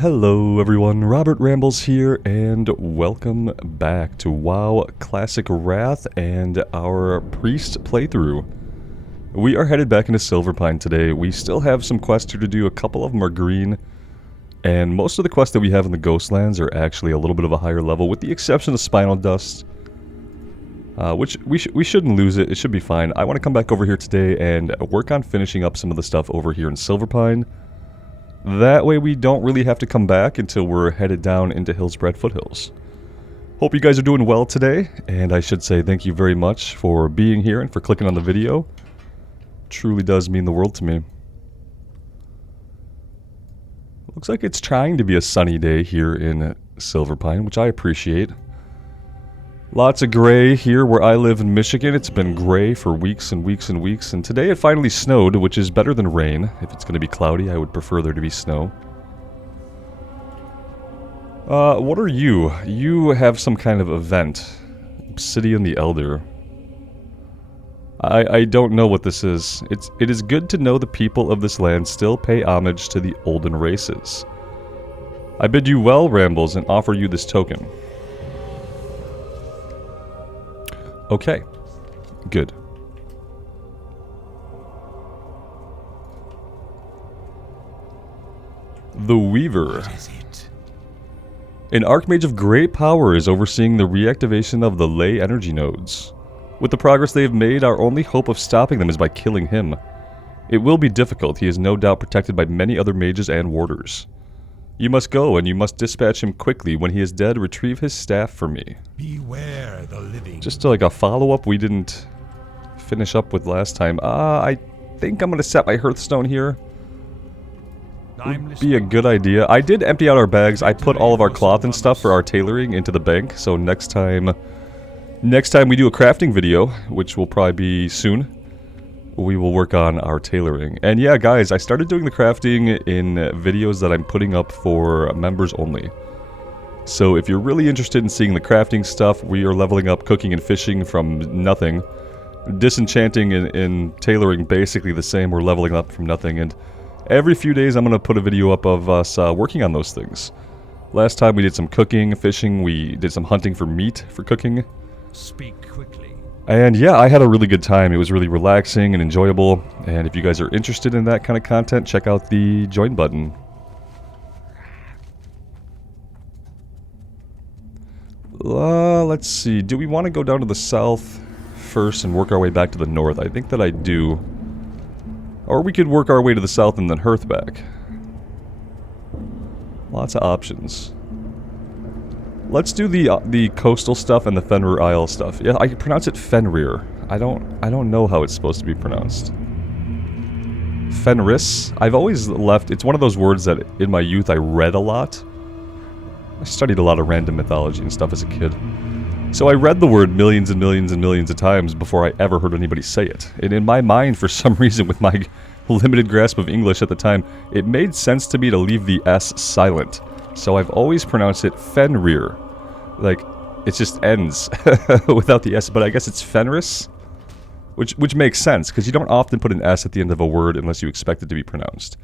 Hello everyone, Robert Rambles here, and welcome back to WoW Classic Wrath and our Priest playthrough. We are headed back into Silverpine today. We still have some quests here to do. A couple of them are green, and most of the quests that we have in the Ghostlands are actually a little bit of a higher level, with the exception of Spinal Dust, which we shouldn't lose it. It should be fine. I want to come back over here today and work on finishing up some of the stuff over here in Silverpine. That way we don't really have to come back until we're headed down into Hillsbrad Foothills. Hope you guys are doing well today, and I should say thank you very much for being here and for clicking on the video. Truly does mean the world to me. Looks like it's trying to be a sunny day here in Silverpine, which I appreciate. Lots of gray here where I live in Michigan. It's been gray for weeks and weeks and weeks, and today it finally snowed, which is better than rain. If it's going to be cloudy, I would prefer there to be snow. What are you? You have some kind of event. Obsidian the Elder. I don't know what this is. It is good to know the people of this land still pay homage to the olden races. I bid you well, Rambles, and offer you this token. Okay, good. The Weaver. What is it? An Archmage of great power is overseeing the reactivation of the ley energy nodes. With the progress they have made, our only hope of stopping them is by killing him. It will be difficult. He is no doubt protected by many other mages and warders. You must go, and you must dispatch him quickly. When he is dead, retrieve his staff for me. Beware the living. Just like a follow-up we didn't finish up with last time. I think I'm going to set my Hearthstone here. Would be a good idea. I did empty out our bags. I put all of our cloth and stuff for our tailoring into the bank. So next time we do a crafting video, which will probably be soon, we will work on our tailoring. And yeah, guys, I started doing the crafting in videos that I'm putting up for members only. So if you're really interested in seeing the crafting stuff, we are leveling up cooking and fishing from nothing. Disenchanting and tailoring basically the same. We're leveling up from nothing. And every few days I'm going to put a video up of us working on those things. Last time we did some cooking, fishing. We did some hunting for meat for cooking. Speak quickly. And yeah, I had a really good time. It was really relaxing and enjoyable. And if you guys are interested in that kind of content, check out the join button. Let's see. Do we want to go down to the south first and work our way back to the north? I think that I do. Or we could work our way to the south and then Hearth back. Lots of options. Let's do the coastal stuff and the Fenrir Isle stuff. Yeah, I pronounce it Fenrir. I don't know how it's supposed to be pronounced. Fenris. I've always left. It's one of those words that in my youth I read a lot. I studied a lot of random mythology and stuff as a kid. So I read the word millions and millions and millions of times before I ever heard anybody say it. And in my mind, for some reason, with my limited grasp of English at the time, it made sense to me to leave the S silent. So I've always pronounced it Fenrir. Like, it just ends without the S, but I guess it's Fenris? Which makes sense, because you don't often put an S at the end of a word unless you expect it to be pronounced.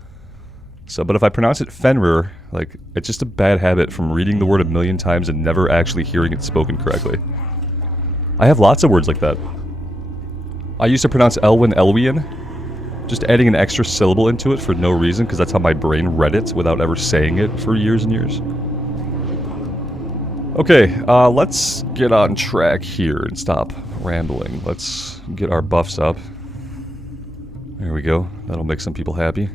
So, but if I pronounce it Fenrir, like, it's just a bad habit from reading the word a million times and never actually hearing it spoken correctly. I have lots of words like that. I used to pronounce Elwyn Elwian, just adding an extra syllable into it for no reason, because that's how my brain read it without ever saying it for years and years. Okay, let's get on track here and stop rambling. Let's get our buffs up. There we go. That'll make some people happy.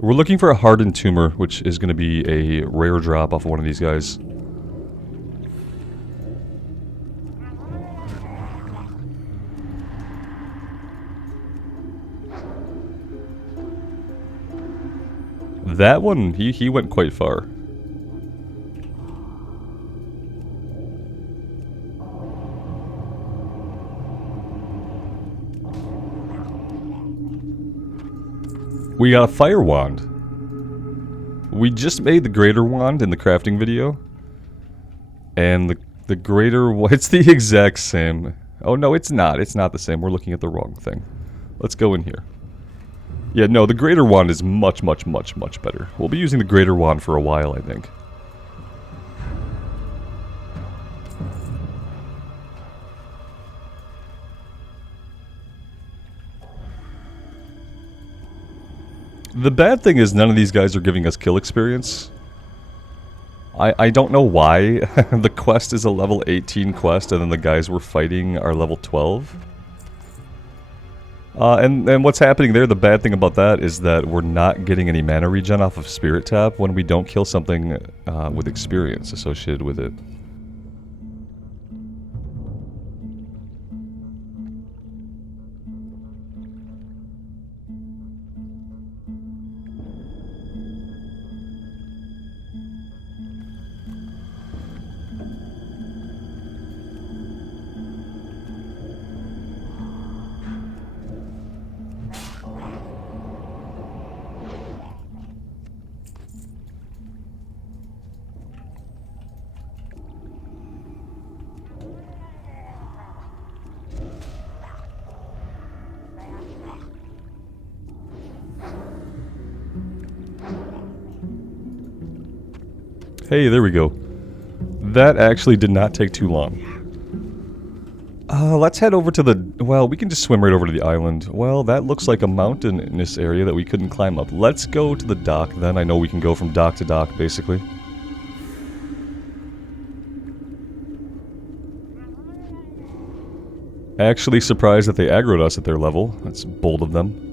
We're looking for a hardened tumor, which is going to be a rare drop off of one of these guys. That one, he went quite far. We got a fire wand. We just made the greater wand in the crafting video. And the greater, it's the exact same. Oh no, it's not. It's not the same. We're looking at the wrong thing. Let's go in here. Yeah, no, the Greater Wand is much, much, much, much better. We'll be using the Greater Wand for a while, I think. The bad thing is none of these guys are giving us kill experience. I don't know why the quest is a level 18 quest and then the guys we're fighting are level 12. And what's happening there, the bad thing about that is that we're not getting any mana regen off of Spirit Tap when we don't kill something with experience associated with it. Hey, there we go. That actually did not take too long. Let's head over to the... Well, we can just swim right over to the island. Well, that looks like a mountainous area that we couldn't climb up. Let's go to the dock then. I know we can go from dock to dock, basically. Actually surprised that they aggroed us at their level. That's bold of them.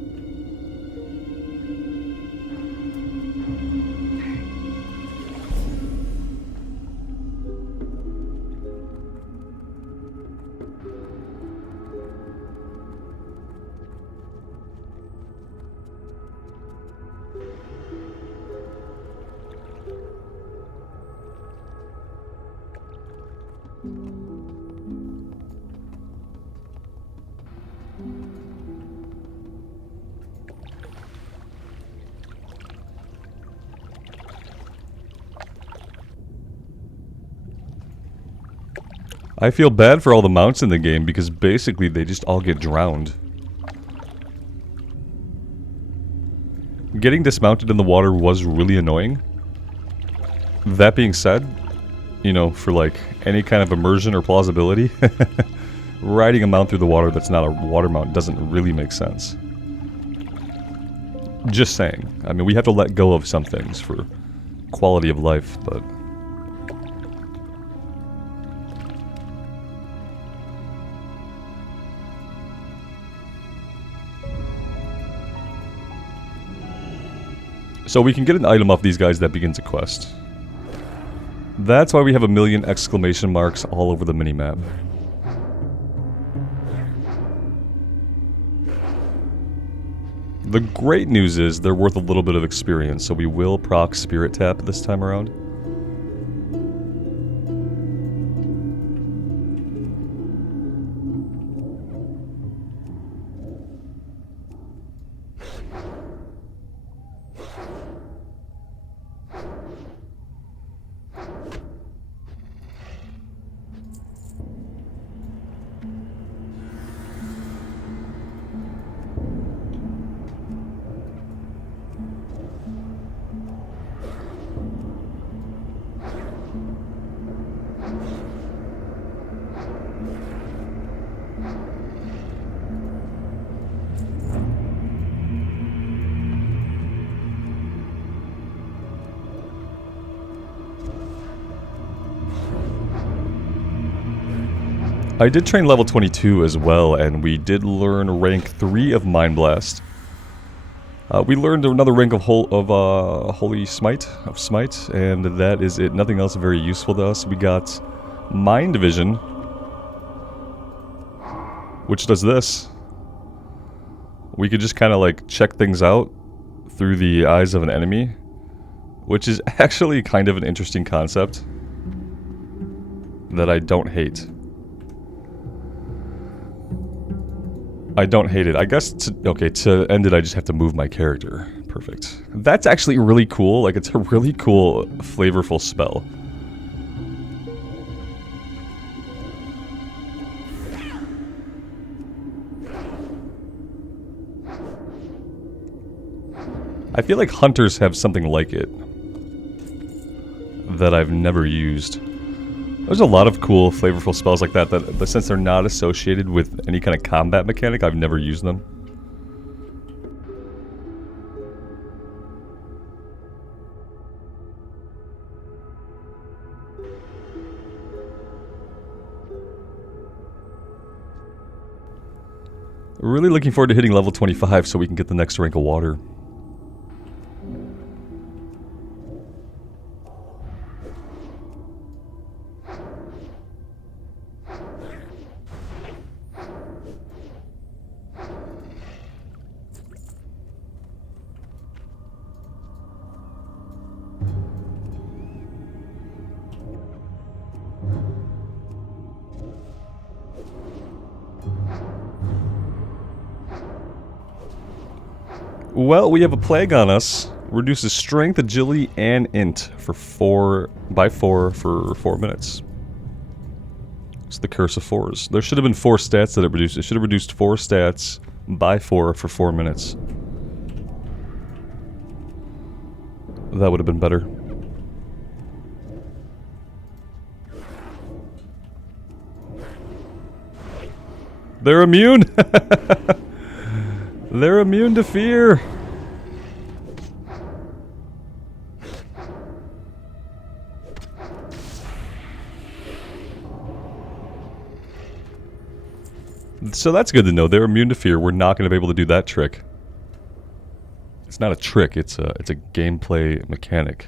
I feel bad for all the mounts in the game because basically they just all get drowned. Getting dismounted in the water was really annoying. That being said, you know, for like any kind of immersion or plausibility, riding a mount through the water that's not a water mount doesn't really make sense. Just saying. I mean, we have to let go of some things for quality of life, but... So we can get an item off these guys that begins a quest. That's why we have a million exclamation marks all over the minimap. The great news is they're worth a little bit of experience, so we will proc Spirit Tap this time around. I did train level 22 as well, and we did learn rank 3 of Mind Blast. We learned another rank of Holy Smite, and that is it. Nothing else very useful to us. We got Mind Vision, which does this. We could just kind of like check things out through the eyes of an enemy, which is actually kind of an interesting concept that I don't hate. I don't hate it. I guess, to end it, I just have to move my character. Perfect. That's actually really cool. Like, it's a really cool, flavorful spell. I feel like hunters have something like it that I've never used. There's a lot of cool, flavorful spells like that, but since they're not associated with any kind of combat mechanic, I've never used them. Really looking forward to hitting level 25 so we can get the next rank of water. Well, we have a plague on us. Reduces strength, agility, and int for 4 for 4 minutes. It's the curse of 4s. There should have been 4 stats that it reduced. It should have reduced 4 stats by 4 for 4 minutes. That would have been better. They're immune! They're immune to fear! So that's good to know. They're immune to fear. We're not going to be able to do that trick. It's not a trick. It's a gameplay mechanic.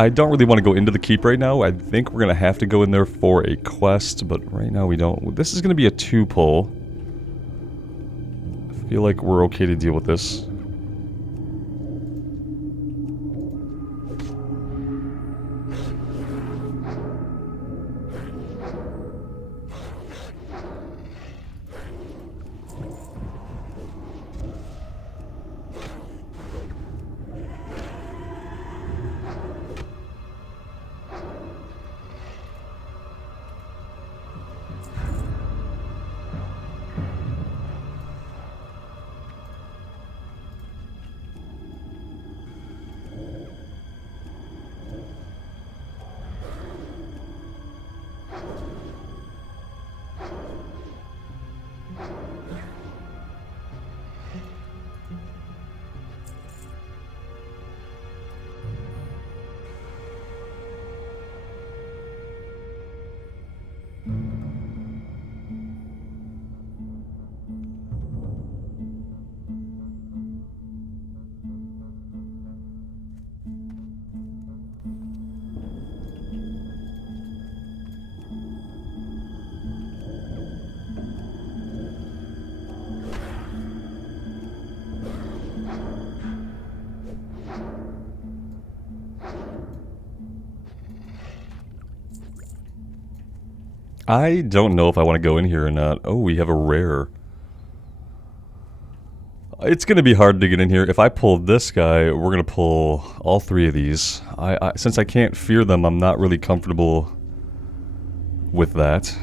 I don't really want to go into the keep right now. I think we're going to have to go in there for a quest, but right now we don't. This is going to be a 2-pull. I feel like we're okay to deal with this. I don't know if I want to go in here or not. Oh, we have a rare. It's going to be hard to get in here. If I pull this guy, we're going to pull all 3 of these. Since I can't fear them, I'm not really comfortable with that.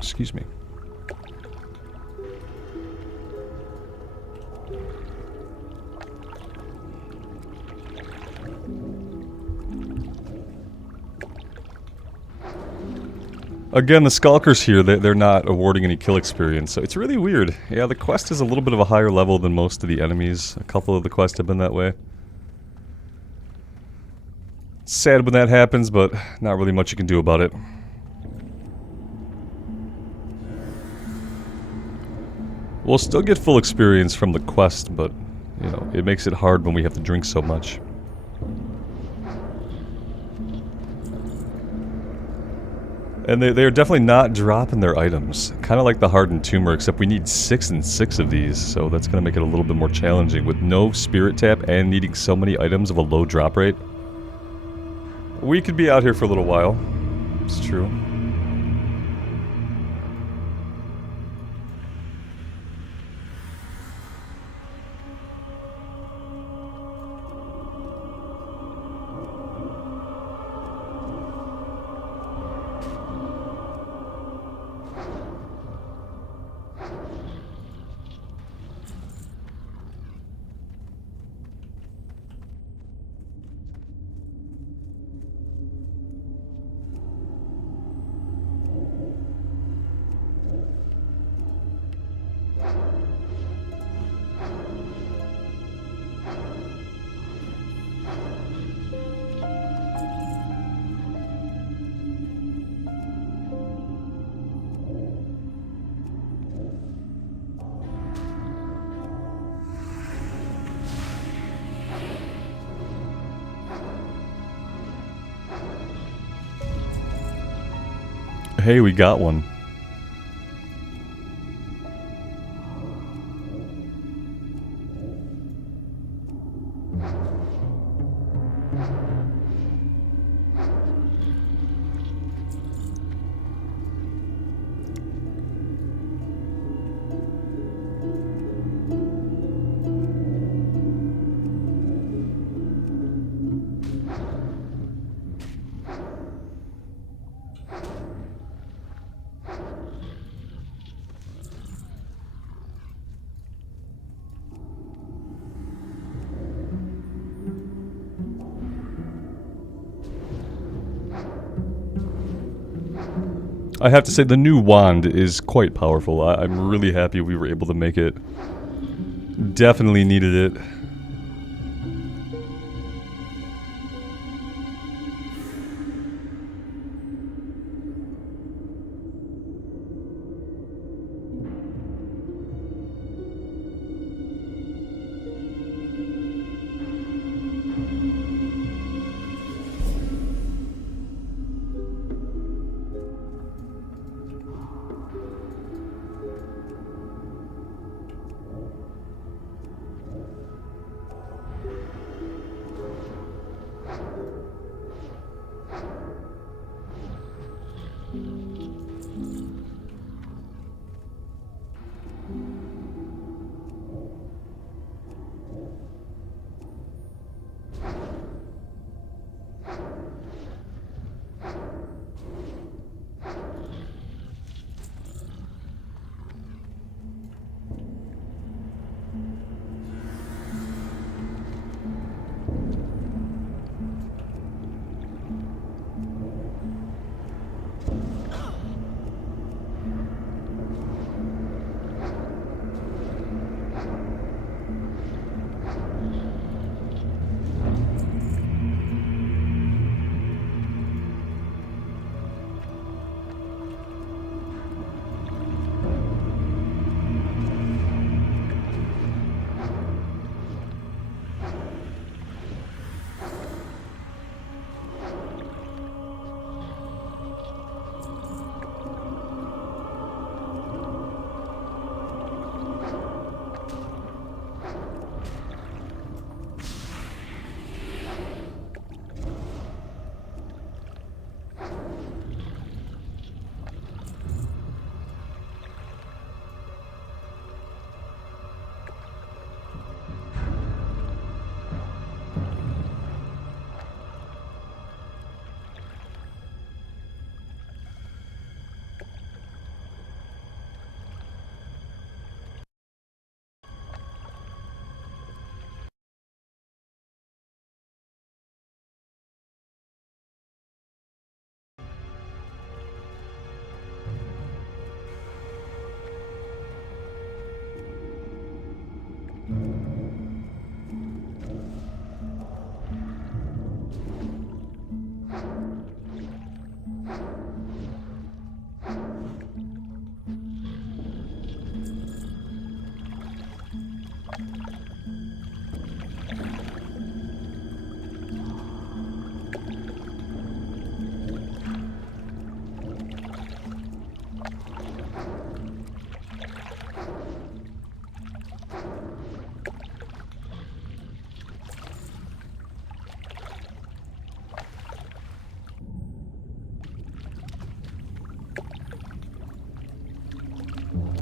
Excuse me. Again, the Skulkers here, they're not awarding any kill experience, so it's really weird. Yeah, the quest is a little bit of a higher level than most of the enemies. A couple of the quests have been that way. It's sad when that happens, but not really much you can do about it. We'll still get full experience from the quest, but, you know, it makes it hard when we have to drink so much. And they're definitely not dropping their items. Kind of like the Hardened Tumor, except we need 6 and 6 of these, so that's going to make it a little bit more challenging. With no Spirit Tap and needing so many items of a low drop rate. We could be out here for a little while. It's true. Hey, we got one. I have to say, the new wand is quite powerful. I'm really happy we were able to make it. Definitely needed it.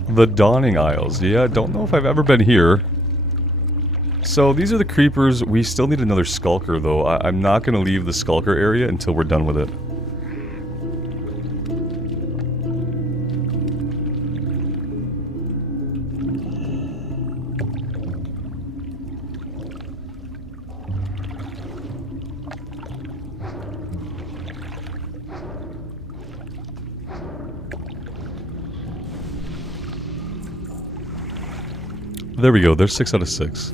The Dawning Isles. Yeah, don't know if I've ever been here. So these are the creepers. We still need another skulker, though. I'm not going to leave the skulker area until we're done with it. There we go. There's 6 out of 6.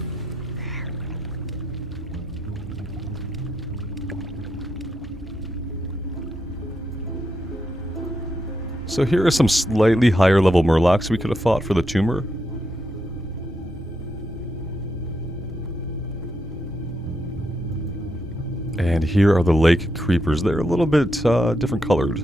So here are some slightly higher level murlocs we could have fought for the tumor. And here are the lake creepers. They're a little bit different colored.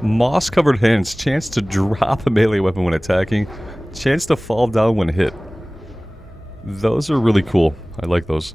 Moss-covered hands. Chance to drop a melee weapon when attacking. Chance to fall down when hit. Those are really cool. I like those.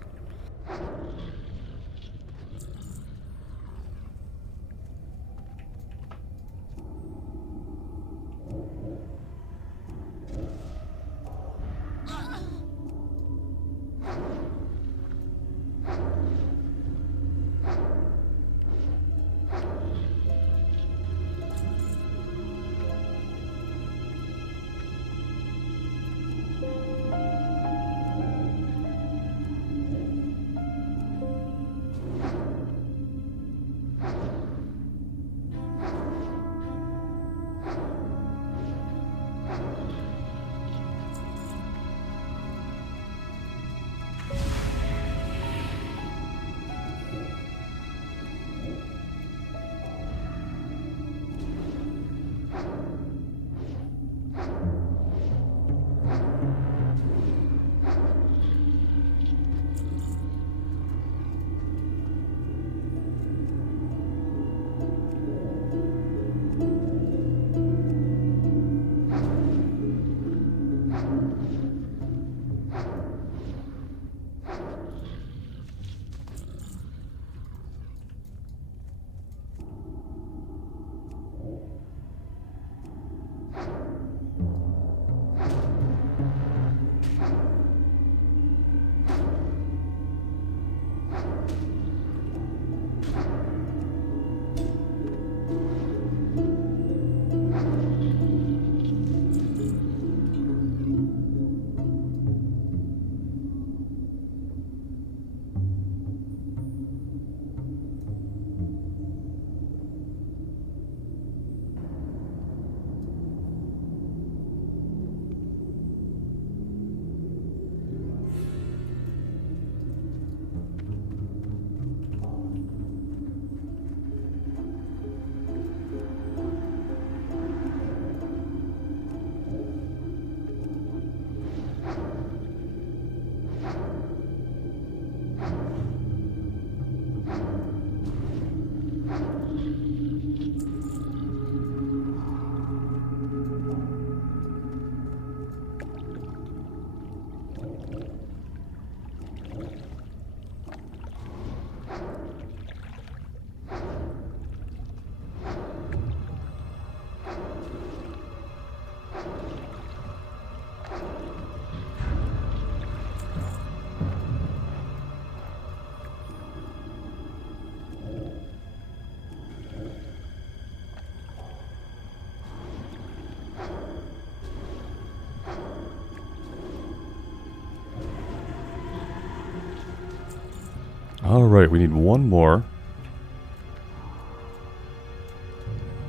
Alright, we need one more.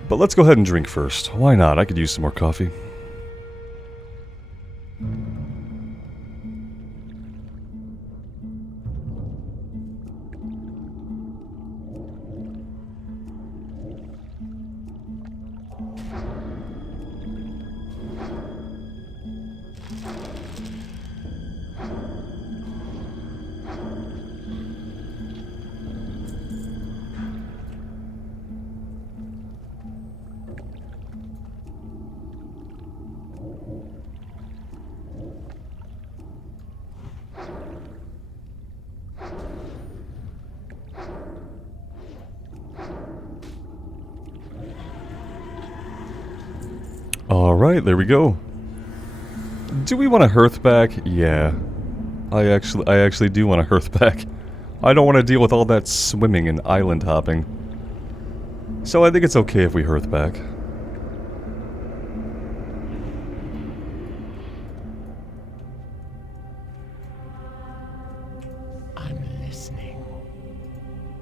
But let's go ahead and drink first. Why not? I could use some more coffee. Alright, there we go. Do we want a hearth back? Yeah. I actually do want a hearth back. I don't want to deal with all that swimming and island hopping. So I think it's okay if we hearth back. I'm listening.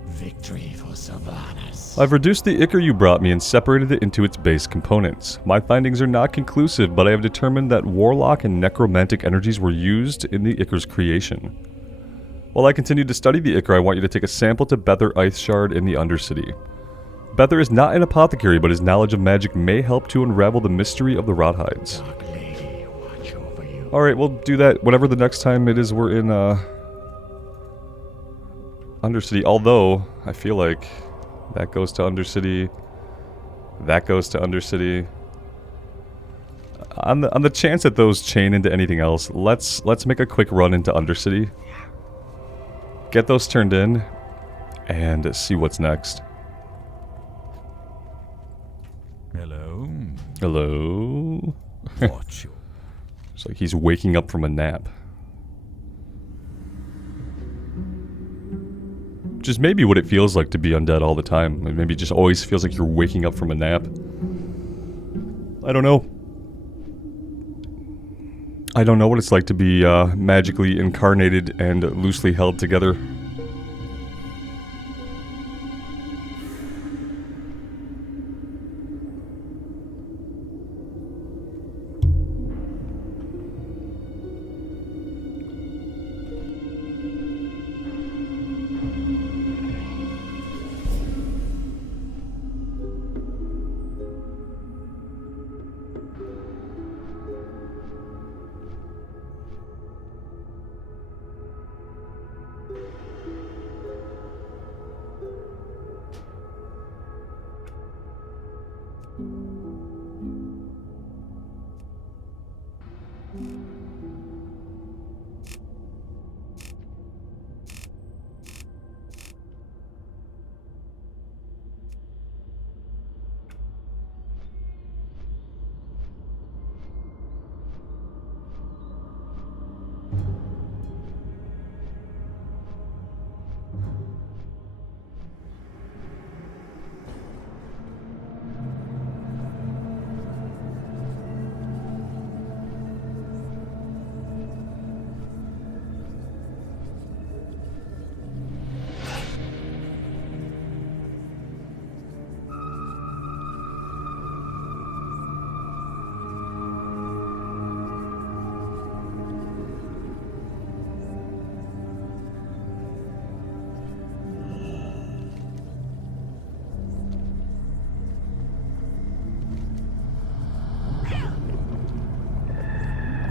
Victory for Sylvanas. I've reduced the ichor you brought me and separated it into its base components. My findings are not conclusive, but I have determined that warlock and necromantic energies were used in the ichor's creation. While I continue to study the ichor, I want you to take a sample to Bether Iceshard in the Undercity. Bether is not an apothecary, but his knowledge of magic may help to unravel the mystery of the Rothides. Dark Lady, watch over you. Alright, we'll do that whenever the next time it is we're in, Undercity. Although, I feel like that goes to Undercity That goes to Undercity. On the chance that those chain into anything else, let's make a quick run into Undercity. Get those turned in, and see what's next. Hello. Hello? Watch your It's like he's waking up from a nap. Which is maybe what it feels like to be undead all the time. Maybe it just always feels like you're waking up from a nap. I don't know. I don't know what it's like to be magically incarnated and loosely held together.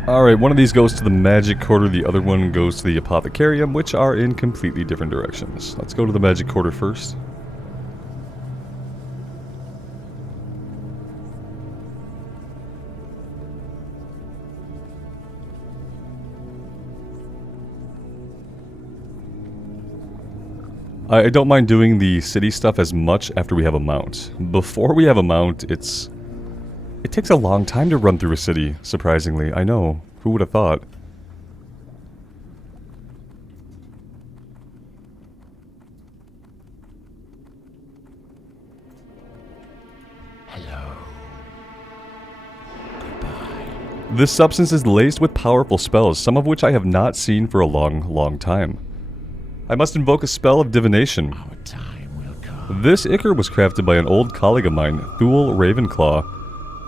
Alright, one of these goes to the magic quarter, the other one goes to the apothecarium, which are in completely different directions. Let's go to the magic quarter first. I don't mind doing the city stuff as much after we have a mount. Before we have a mount, it takes a long time to run through a city, surprisingly. I know. Who would have thought? Hello. Goodbye. This substance is laced with powerful spells, some of which I have not seen for a long, long time. I must invoke a spell of divination. Our time will come. This ichor was crafted by an old colleague of mine, Thule Ravenclaw.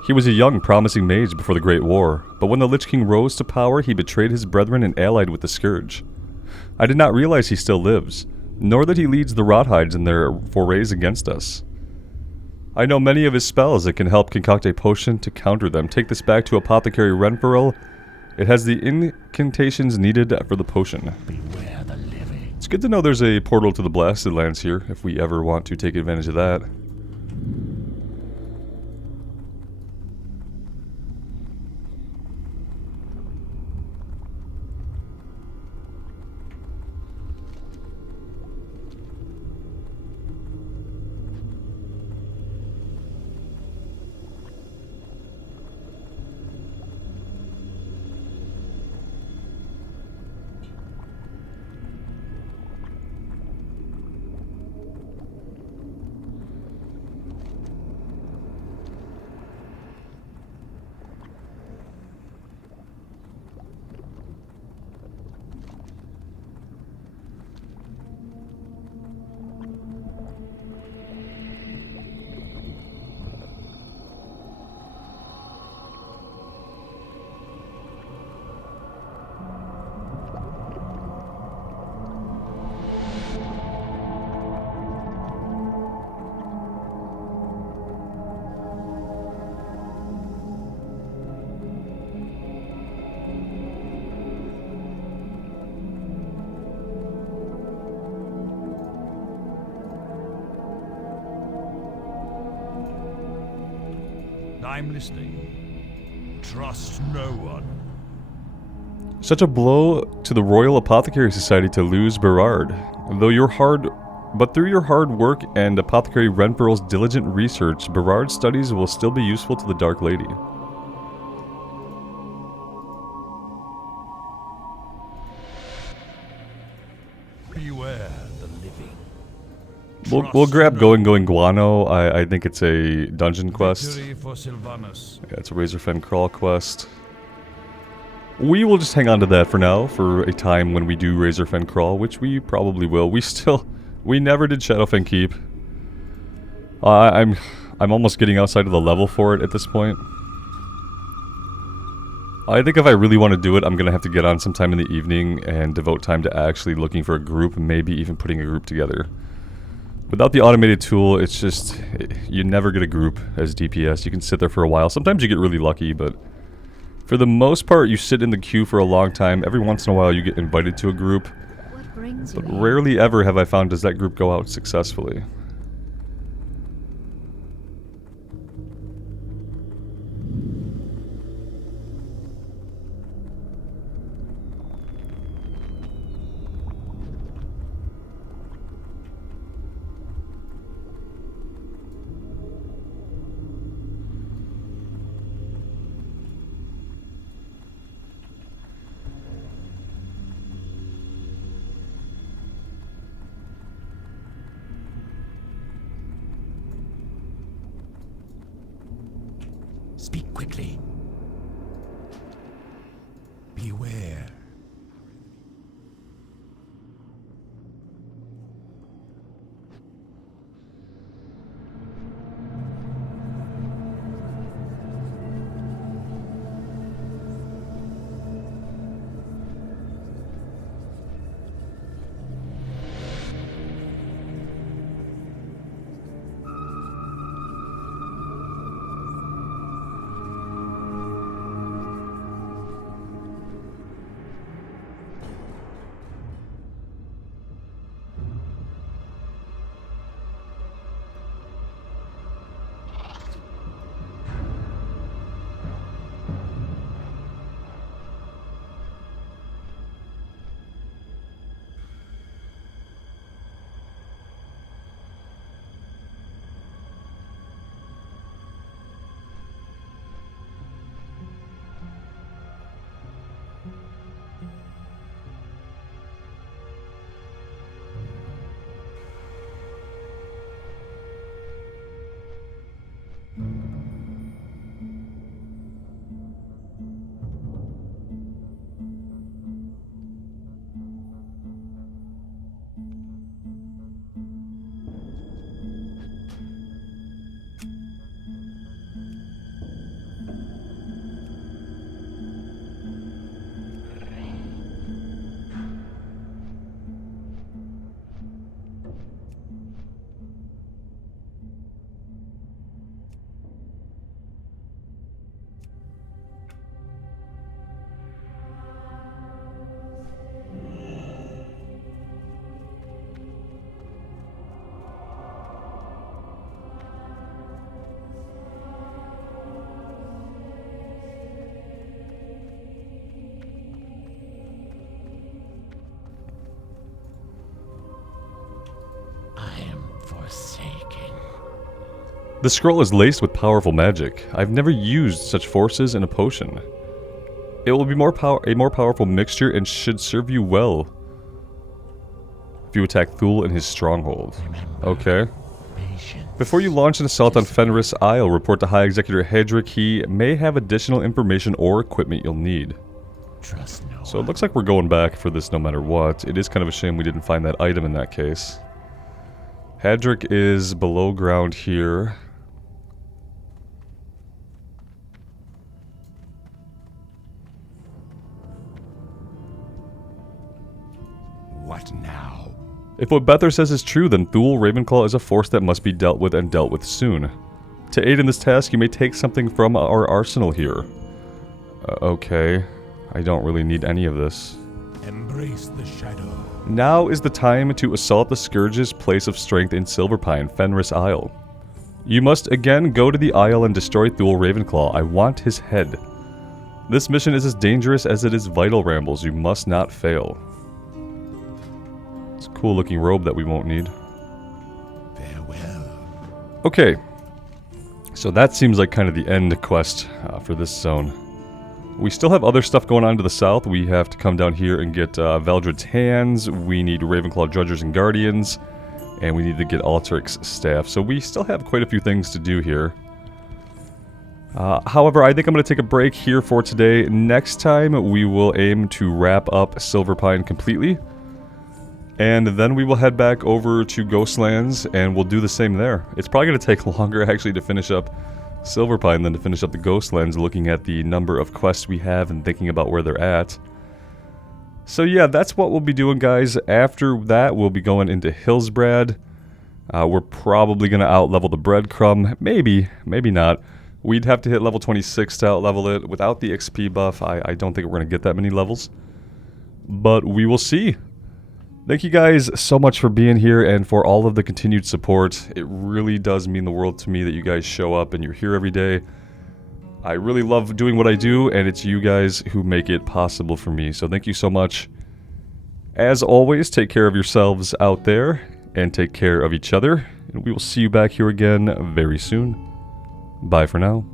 He was a young, promising mage before the Great War, but when the Lich King rose to power, he betrayed his brethren and allied with the Scourge. I did not realize he still lives, nor that he leads the Rothides in their forays against us. I know many of his spells that can help concoct a potion to counter them. Take this back to Apothecary Renferil. It has the incantations needed for the potion. Beware the living. It's good to know there's a portal to the Blasted Lands here, if we ever want to take advantage of that. I'm listening. Trust no one. Such a blow to the Royal Apothecary Society to lose Berard. But through your hard work and Apothecary Renferel's diligent research, Berard's studies will still be useful to the Dark Lady. Beware the living. We'll grab Going Guano. I think it's a dungeon quest. Victory for Sylvanus. Yeah, it's a Razorfen Crawl quest. We will just hang on to that for now, for a time when we do Razorfen Crawl, which we probably will. We never did Shadowfen Keep. I'm almost getting outside of the level for it at this point. I think if I really want to do it, I'm going to have to get on sometime in the evening and devote time to actually looking for a group, maybe even putting a group together. Without the automated tool, it's just, you never get a group as DPS. You can sit there for a while. Sometimes you get really lucky, but for the most part, you sit in the queue for a long time. Every once in a while, you get invited to a group. But rarely ever have I found does that group go out successfully. Speak quickly. Beware. Forsaken. The scroll is laced with powerful magic. I've never used such forces in a potion. It will be a more powerful mixture and should serve you well if you attack Thule in his stronghold. Okay. Before you launch an assault on Fenris Isle, report to High Executor Hedrick. He may have additional information or equipment you'll need. Trust no So it looks like we're going back for this no matter what. It is kind of a shame we didn't find that item in that case. Hedrick is below ground here. What now? If what Bether says is true, then Thule Ravenclaw is a force that must be dealt with and dealt with soon. To aid in this task, you may take something from our arsenal here. Okay. I don't really need any of this. Embrace the shadow. Now is the time to assault the Scourge's place of strength in Silverpine, Fenris Isle. You must again go to the Isle and destroy Thule Ravenclaw. I want his head. This mission is as dangerous as it is vital, Rambles. You must not fail. It's a cool looking robe that we won't need. Farewell. Okay. So that seems like kind of the end quest for this zone. We still have other stuff going on to the south. We have to come down here and get Valdred's Hands. We need Ravenclaw Drudgers and Guardians. And we need to get Alteric's Staff. So we still have quite a few things to do here. However, I think I'm going to take a break here for today. Next time, we will aim to wrap up Silverpine completely. And then we will head back over to Ghostlands, and we'll do the same there. It's probably going to take longer, actually, to finish up Silverpine than to finish up the Ghostlands, looking at the number of quests we have and thinking about where they're at. So yeah, that's what we'll be doing, guys. After that, we'll be going into Hillsbrad. We're probably going to out-level the Breadcrumb. Maybe, maybe not. We'd have to hit level 26 to out-level it. Without the XP buff, I don't think we're going to get that many levels. But we will see. Thank you guys so much for being here and for all of the continued support. It really does mean the world to me that you guys show up and you're here every day. I really love doing what I do, and it's you guys who make it possible for me. So thank you so much. As always, take care of yourselves out there, and take care of each other. And we will see you back here again very soon. Bye for now.